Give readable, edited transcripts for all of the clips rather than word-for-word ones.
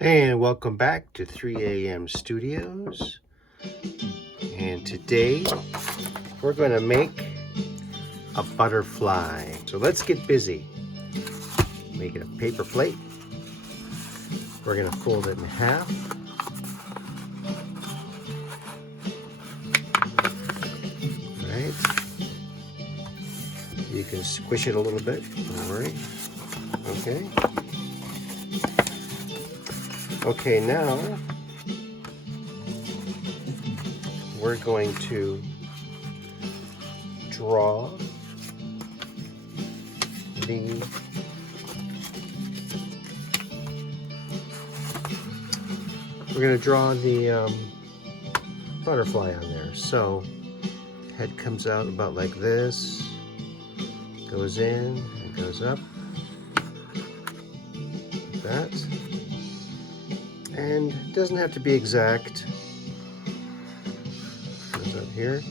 And welcome back to 3 a.m. Studios. And today we're going to make a butterfly. So let's get busy. Making a paper plate. We're going to fold it in half. Right. You can squish it a little bit, don't worry. Okay. Okay, now we're going to draw the butterfly on there. So head comes out about like this, goes in and goes up like that. And it doesn't have to be exact. Goes up here.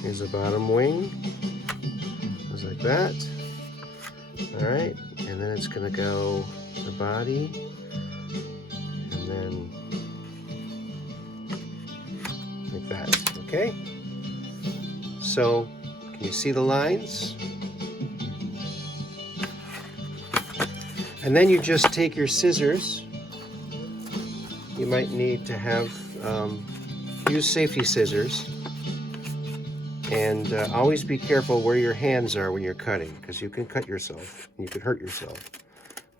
Here's the bottom wing. Goes like that. All right, and then it's going to go the body, and then like that. Okay. So, can you see the lines? And then you just take your scissors. You might need to have, use safety scissors, and always be careful where your hands are when you're cutting, because you can cut yourself, and you can hurt yourself.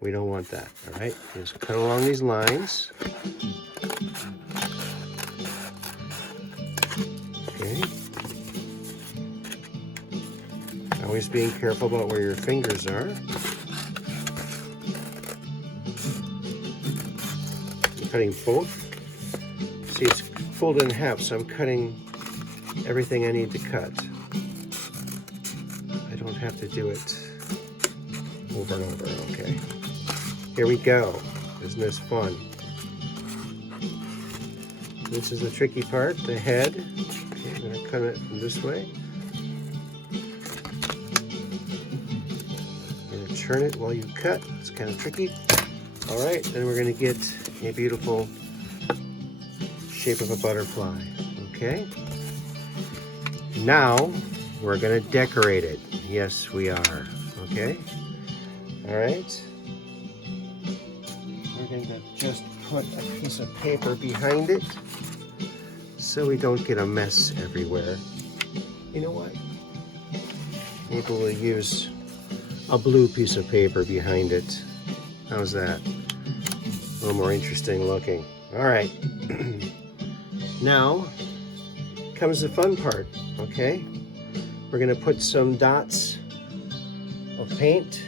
We don't want that, all right? Just cut along these lines. Okay. Always being careful about where your fingers are. Cutting both. See, it's folded in half, so I'm cutting everything I need to cut. I don't have to do it over and over. Okay. Here we go. Isn't this fun? This is the tricky part, the head. Okay, I'm going to cut it from this way. I'm going to turn it while you cut. It's kind of tricky. All right, then we're going to get a beautiful shape of a butterfly. Okay. Now we're going to decorate it. Yes, we are. Okay. All right. We're going to just put a piece of paper behind it so we don't get a mess everywhere. You know what? Maybe we'll use a blue piece of paper behind it. How's that? A little more interesting looking. All right. Now comes the fun part, okay? We're going to put some dots of paint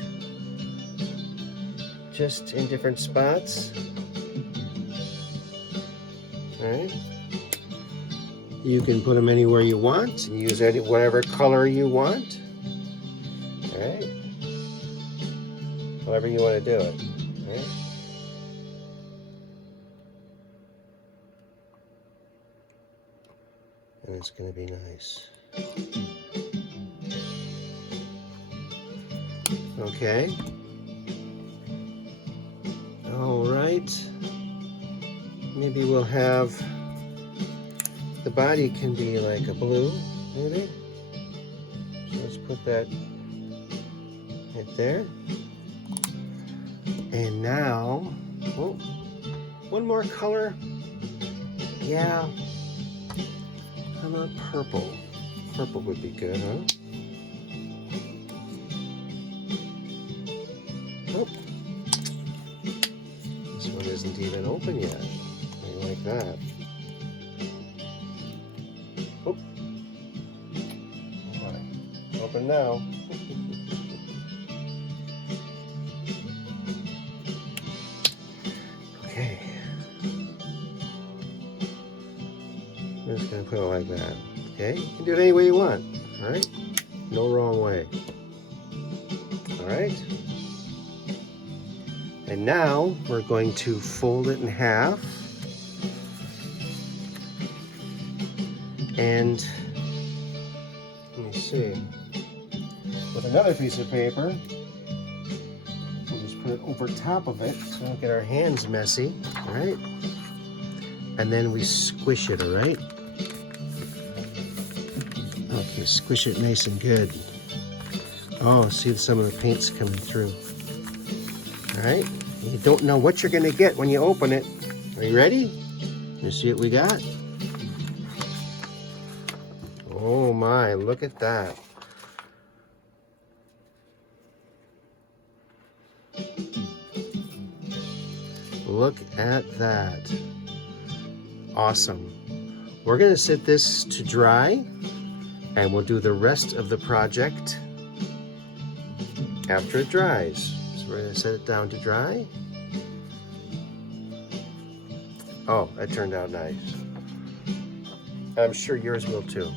just in different spots. All right. You can put them anywhere you want and use whatever color you want. All right. However you want to do it. All right. And it's going to be nice. Okay. All right. Maybe we'll have the body can be like a blue, maybe. So let's put that right there. And now, oh, one more color. Yeah. How about purple? Purple would be good, huh? Oh. This one isn't even open yet. I like that. Oh. All right. Open now. Okay. I'm just going to put it like that. Okay? You can do it any way you want. All right? No wrong way. All right? And now we're going to fold it in half. And let me see. With another piece of paper, we'll just put put it over top of it so we don't get our hands messy, all right? And then we squish it, all right? Okay, squish it nice and good. Oh, see some of the paint's coming through. All right, you don't know what you're gonna get when you open it. Are you ready? You see what we got? Oh my, look at that. Look at that. Awesome. We're gonna set this to dry and we'll do the rest of the project after it dries. So we're gonna set it down to dry. Oh, that turned out nice. I'm sure yours will too.